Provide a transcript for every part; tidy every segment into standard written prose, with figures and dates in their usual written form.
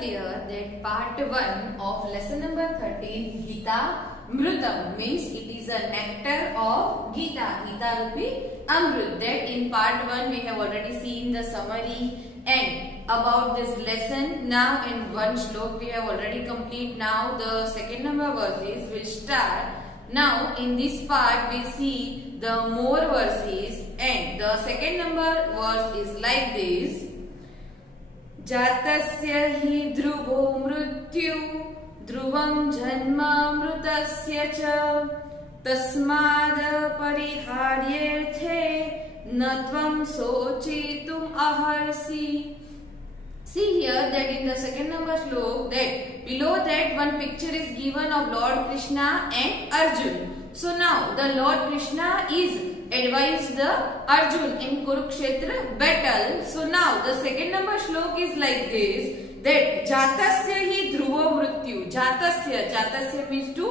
earlier that part 1 of lesson number 13 Gita Mrutam means it is a nectar of Gita, Gita Rupi Amrut. That in part 1 we have already seen the summary and about this lesson. Now in one shlok we have already complete. Now the second number verses will start. Now in this part we see the more verses and the second number verse is like this. जातस्य हि ध्रुवो मृत्यु ध्रुवं जन्मामृतस्य च तस्माद् परिहार्येऽर्थे न त्वं शोचितुम् अर्हसि. See here that in the second number shlok that below that one picture is given of Lord Krishna and Arjun. So now the Lord Krishna is advised the Arjun in Kurukshetra battle. So now the second number shlok is like this that Jatasya hi dhruvo mrityu. Jatasya means to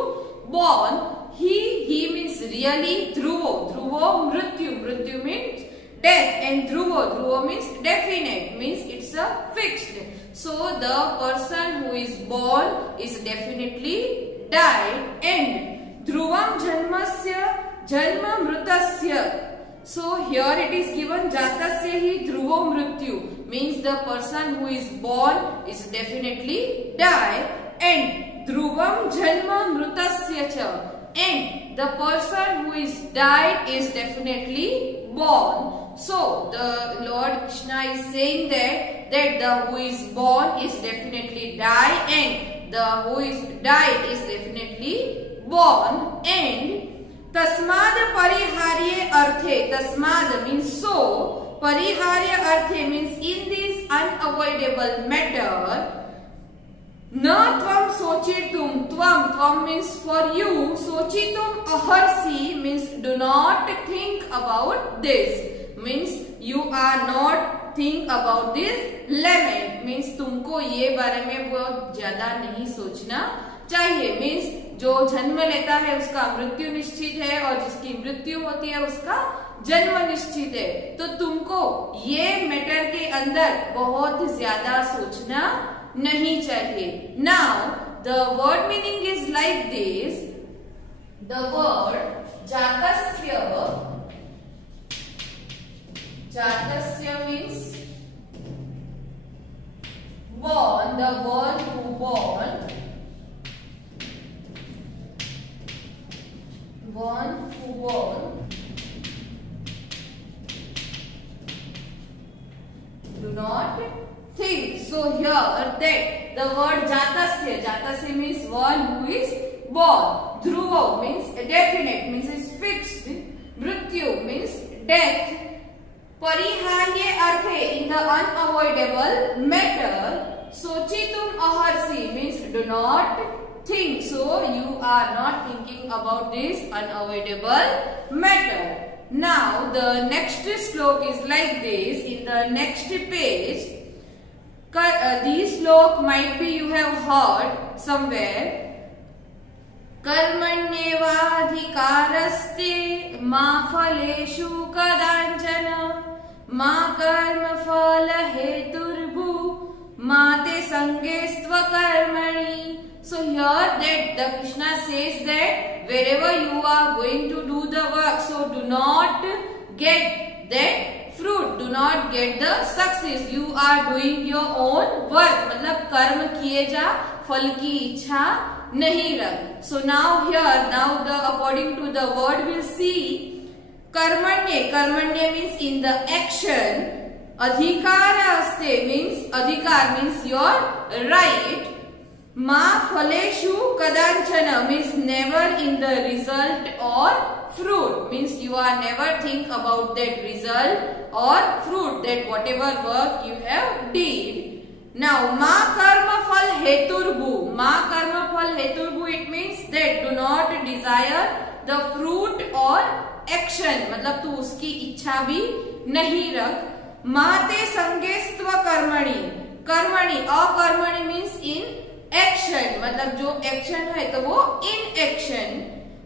born. He means really dhruvo mrityu means death and dhruvo means definite, means it's a fixed. So the person who is born is definitely died and dhruvam janmasya janma mrutasya. So here it is given jatasya hi dhruvo mrityu means the person who is born is definitely die and dhruvam janma mrutasya cha and the person who is died is definitely born. So the Lord Krishna is saying that the who is born is definitely die and the who is died is definitely born. And tasmad pariharye arthe, tasmad means so, pariharya arthe means in this unavoidable matter. Na tvam sochitum, tvam means for you, sochitum aharsi means do not think about this, means you are not think about this lament, means तुमको ये बारे में बहुत ज्यादा नहीं सोचना चाहिए. means जो जन्म लेता है उसका मृत्यु निश्चित है और जिसकी मृत्यु होती है उसका जन्म निश्चित है. तो तुमको ये मैटर के अंदर बहुत ज्यादा सोचना नहीं चाहिए. Now the word meaning is like this. The word jatasya means born, the one who born, do not think. So here that the word jatasya means one who is born. Dhruvo means definite, means is fixed. Mrityu means death. Pariharye arthe in the unavoidable matter. Sochitum aharsi means do not think. So you are not thinking about this unavoidable matter. Now the next shlok is like this. In the next page, these slok might be you have heard somewhere. कर्मण्येवाधिकारस्ते मा फलेषु कदाचन मा कर्मफल हेतुर्भु मा ते संगेस्त्व कर्मणि. So here that the Krishna says that wherever you are going to do the work, so do not get that fruit, do not get the success. You are doing your own work. मतलब कर्म किए जा, फल की इच्छा नहीं रख. So now here, now the according to the word we'll see karmanye means in the action. Adhikaraste means adhikar means your right. Ma phaleshu kadanchana means never in the result or fruit, means you are never think about that result or fruit, that whatever work you have did. Now ma karma phal heturbu, ma karma phal heturbu, it means that do not desire the fruit or action, मतलब तू उसकी इच्छा भी नहीं रख. माते संगेस्त्व कर्मणि, कर्मणि अकर्मणि means in action, मतलब जो action है तो वो in action.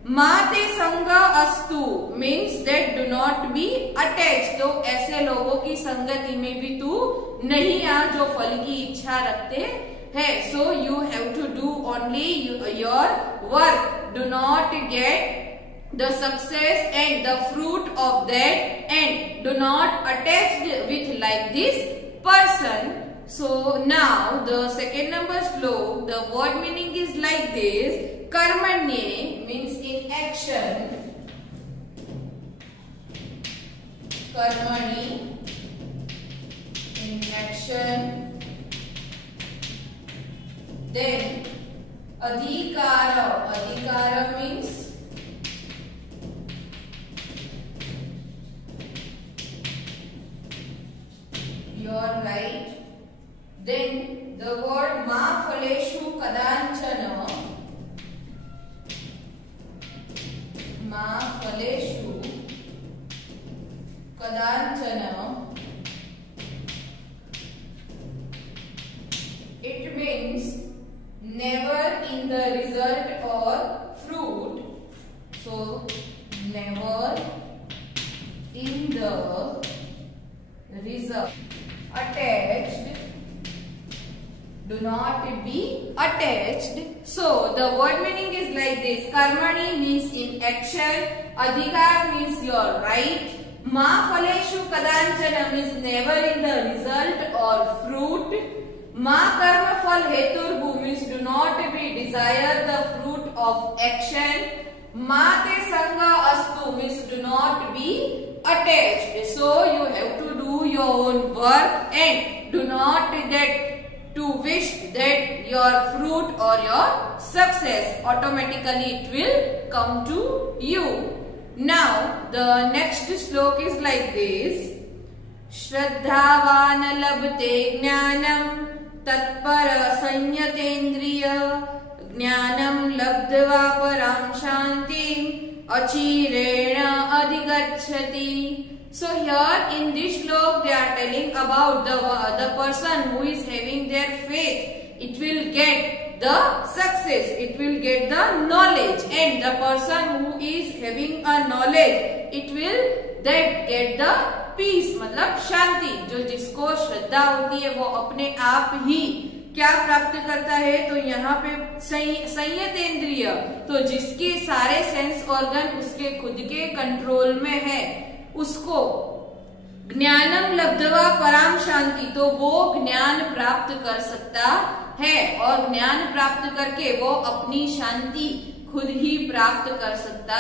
माते संग अस्तु means that do not be attached, तो ऐसे लोगों की संगति में भी तू नहीं आ जो फल की इच्छा रखते है. So you have to do only your work. Do not get the success and the fruit of that, and do not attach with like this person. So now the second number slok, the word meaning is like this. Karmanye means in action. Karmani in action. Then adhikara. Adhikara means your right. Then the word ma phaleshu kadanchana. Ma phaleshu kadanchana. It means never in the result or fruit. So never in the result. Attached. Do not be attached. So the word meaning is like this. Karmani means in action. Adhikar means your right. Ma phaleshu kadanchana means never in the result or fruit. Ma karma phal heturbu means do not be desire the fruit of action. Ma te sanga astu means do not be attached. So you have to do your own work and do not get to wish that your fruit or your success, automatically it will come to you. Now the next slok is like this. Shraddhavan labte jnanam tatpara sanyatendriya jnanam labdva param shantim achirena adhigacchati. So here in this slok they are telling about the person who is having their faith. It will get the success, it will get the knowledge, and the person who is having a knowledge, it will that get the peace, मतलब शांति. जो जिसको श्रद्धा होती है वो अपने आप ही क्या प्राप्त करता है, तो यहाँ पे संयतेंद्रिय, तो जिसके सारे सेंस ऑर्गन उसके खुद के कंट्रोल में है, उसको ज्ञानम लब्धवा पराम शांति, तो वो ज्ञान प्राप्त कर सकता है और ज्ञान प्राप्त करके वो अपनी शांति खुद ही प्राप्त कर सकता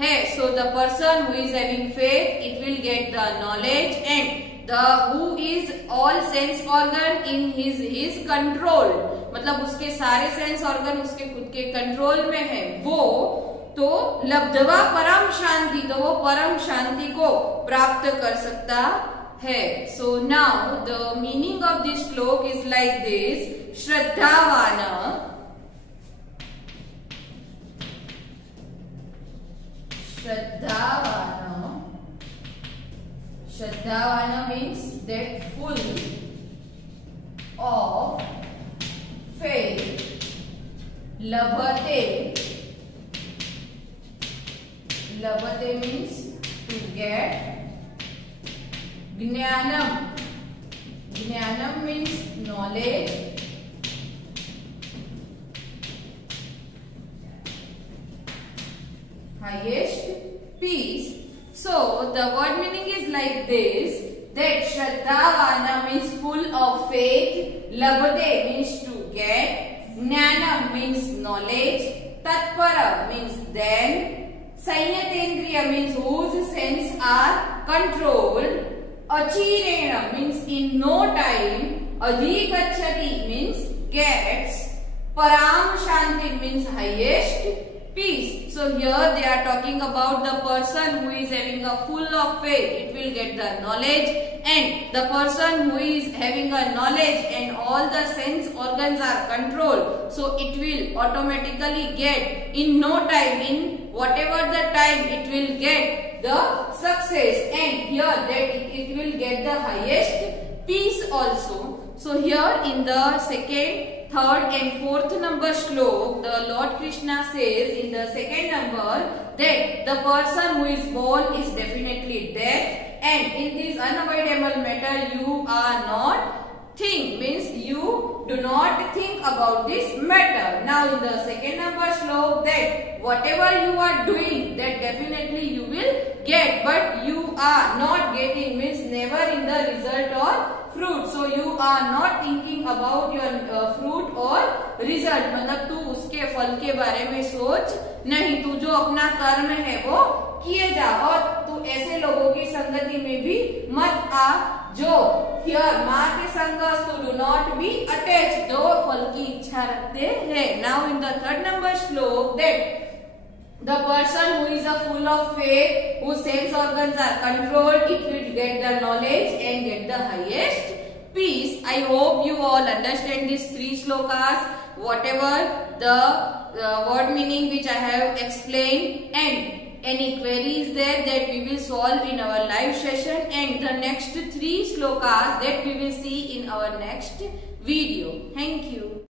है. So the person who is having faith, it will get the knowledge, and the who is all sense organ in his control, मतलब उसके सारे सेंस ऑर्गन उसके खुद के कंट्रोल में है, वो तो लब्धवा परम शांति, तो वो परम शांति को प्राप्त कर सकता है. So now the meaning of this slok is like this. Shraddhavana, Shraddhavana, Shraddhavana means that full of faith. Labhate, Labhate means to get. Jnanam, Jnanam means knowledge. Highest peace. So the word meaning is like this, that Shraddhavana means full of faith, Labhate means to get, Jnanam means knowledge, Tatpara means then, Sanyatendriya means whose sense are controlled, Achirena means in no time, Adhigacchati means gets, Param Shanti means highest peace. So here they are talking about the person who is having a full of faith, it will get the knowledge, and the person who is having a knowledge and all the sense organs are controlled, so it will automatically get in no time, in whatever the time, it will get the success, and here that it will get the highest peace also. So here in the second, third and fourth number slok, the Lord Krishna says in the second number that the person who is born is definitely death, and in this unavoidable matter you are not think means you do not think about this matter. Now in the second number shlok, that whatever you are doing, that definitely you will get, but you are not getting means never in the result or fruit. So you are not thinking about your fruit or result, मतलब तू उसके फल के बारे में सोच नहीं, तू जो अपना कर्म है वो किए जा, और तू ऐसे लोगों की संगति में भी मत आ जो हियर माँ के संग, तो डू नॉट बी अटैच, जो फल की इच्छा रखते हैं. Now in the third number श्लोक, that the person who is full of faith, whose sense organs are controlled, it will get the knowledge and get the highest peace. I hope you all understand these three shlokas, whatever the word meaning which I have explained, and any queries there that we will solve in our live session, and the next three shlokas that we will see in our next video. Thank you.